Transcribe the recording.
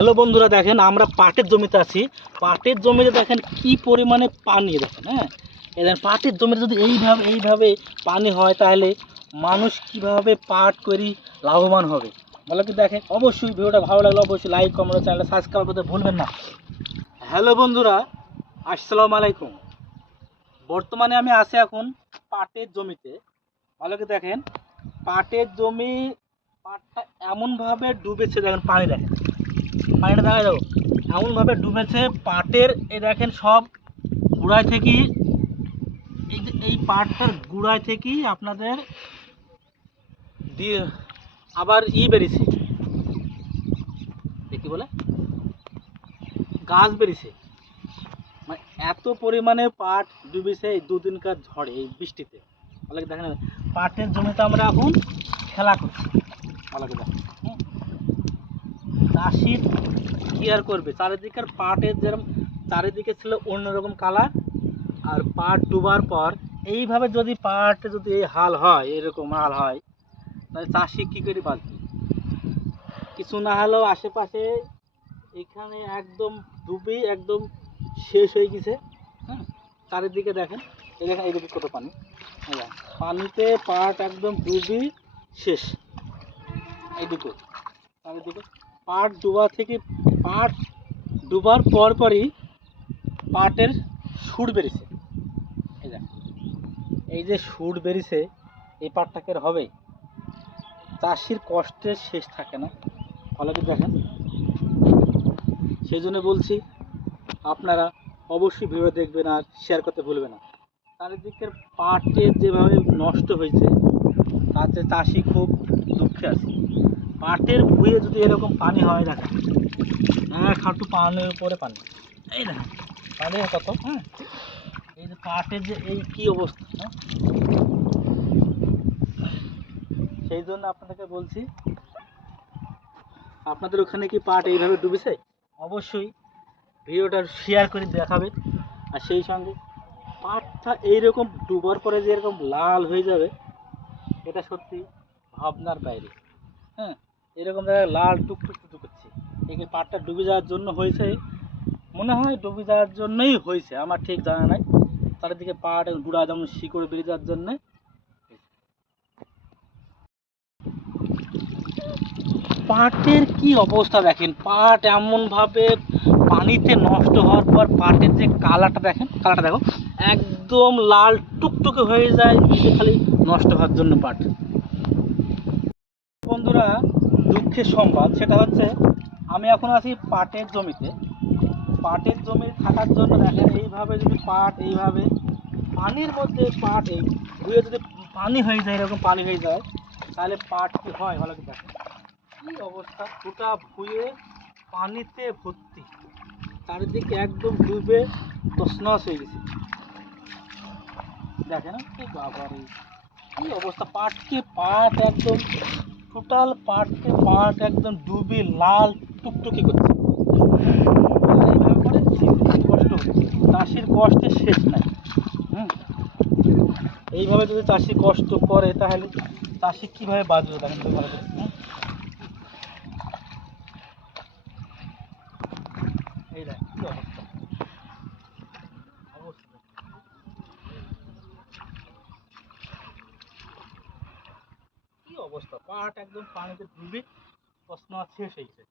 Hello বন্ধুরা, দেখেন আমরা পাটের জমিতে আছি। পাটের জমিতে দেখেন কি পরিমাণে পানি, দেখেন হ্যাঁ? পাটের জমিতে যদি এইভাবে এইভাবে পানি হয়, তাহলে মানুষ কীভাবে পাট করি লাভবান হবে? বলে কি, দেখেন, অবশ্যই ভিডিওটা ভালো লাগলে অবশ্যই লাইক কমেন্ট চ্যানেলে সাবস্ক্রাইব করতে ভুলবেন না। হ্যালো বন্ধুরা, আসসালামু আলাইকুম। বর্তমানে আমি আছি এখন পাটের জমিতে। ভালো কি, দেখেন, পাটের জমি পাটটা এমনভাবে ডুবেছে, দেখেন, পানি দেখেন। পানিটা দেখা যাও এমনভাবে ডুবেছে, পাটের এই দেখেন সব গুড়ায় থেকেই এই এই পাটটার গুড়ায় থেকেই আপনাদের দিয়ে আবার ই বেরিয়েছে। এ কি বলে? গাছ বেরিয়েছে। মানে এত পরিমাণে পাট ডুবেছে এই দুদিনকার ঝড়ে, এই বৃষ্টিতে। ভালো দেখেন? পাটের জমিতে আমরা এখন খেলা করছি। ভালো করে দেখেন হুম। চাষির কি আর করবে? চারিদিকের পাটের যেরকম চারিদিকে ছিল অন্যরকম কালার আর পাট ডুবার পর এইভাবে যদি পাট যদি এই হাল হয়, এরকম হাল হয়, তাহলে চাষি কী করে বাঁচবে? কিছু না হলেও আশেপাশে এখানে একদম ডুবে একদম শেষ হয়ে গেছে। হ্যাঁ চারিদিকে দেখেন, এই দেখেন এইদিকে কত পানি। পানিতে পাট একদম ডুবি শেষ। এইদিকে চারিদিকে। পাট ডোবা থেকে পাট ডুবার পর পরই পাটের সুর বেরিয়েছে এই যে সুর বেরিয়েছে এই পাটটাকে হবে? চাষির কষ্টের শেষ থাকে না। করে দেখেন? সেই জন্য বলছি, আপনারা অবশ্যই ভিডিও দেখবেন আর শেয়ার করতে ভুলবেন না। চারিদিকের পাটের যেভাবে নষ্ট হয়েছে, তাতে চাষি খুব দুঃখে আছে। পাটের ভুঁয়ে যদি এরকম পানি হয় দেখেন এক হাঁটু পানির উপরে পানি। এই দেখেন পানি কত? হ্যাঁ। এই যে পাটের যে এই কি অবস্থা হ্যাঁ? সেই জন্য আপনাদেরকে বলছি, আপনাদের ওখানে কি পাট এইভাবে ডুবেছে? অবশ্যই ভিডিওটা শেয়ার করে দেখাবে। আর সেই সঙ্গে পাটটা এইরকম ডুবার পরে যে এরকম লাল হয়ে যাবে, এটা সত্যি ভাবনার বাইরে। হ্যাঁ। এরকম যায় লাল টুকটুক টুকটুক করছে এই পাটটা ডুবে যাওয়ার জন্য হয়েছে। মনে হয় ডুবে যাওয়ার জন্যই হয়েছে, আমার ঠিক জানা নাই। চারিদিকে পাট গুঁড়া যেমন শিকড় বেরিয়ে যাওয়ার জন্যে। পাটের কি অবস্থা দেখেন? পাট এমনভাবে পানিতে নষ্ট হওয়ার পর পাটের যে কালারটা দেখেন, কালারটা দেখো, একদম লাল টুকটুকে হয়ে যায়, খালি নষ্ট হওয়ার জন্য পাট। বন্ধুরা দুঃখের সংবাদ, সেটা হচ্ছে আমি এখন আছি পাটের জমিতে। পাটের জমি থাকার জন্য দেখেন এইভাবে যদি পাট এইভাবে পানির মধ্যে পাট এই ধুয়ে যদি পানি হয়ে যায়, এরকম পানি হয়ে যায়, তাহলে পাট কি হয়? ভালো করে দেখেন। কি অবস্থা? গোটা ভুয়ে পানিতে ভর্তি। চারিদিকে একদম ডুবে তছনছ হয়ে গেছে। দেখেন কি বাবারে কি অবস্থা? পাটকে পাট একদম টোটাল পাটকে পাট একদম ডুবে লাল টুকটুকি করছে। কষ্ট চাষির কষ্টের শেষ নাই। হুম? এইভাবে যদি চাষি কষ্ট করে, তাহলে চাষি কীভাবে বাঁচবে দেখেন তো ভালো? এই দেখ, কি অবস্থা? অবস্থা। পাট একদম পানিতে ডুবে প্রশ্ন শেষ হয়েছে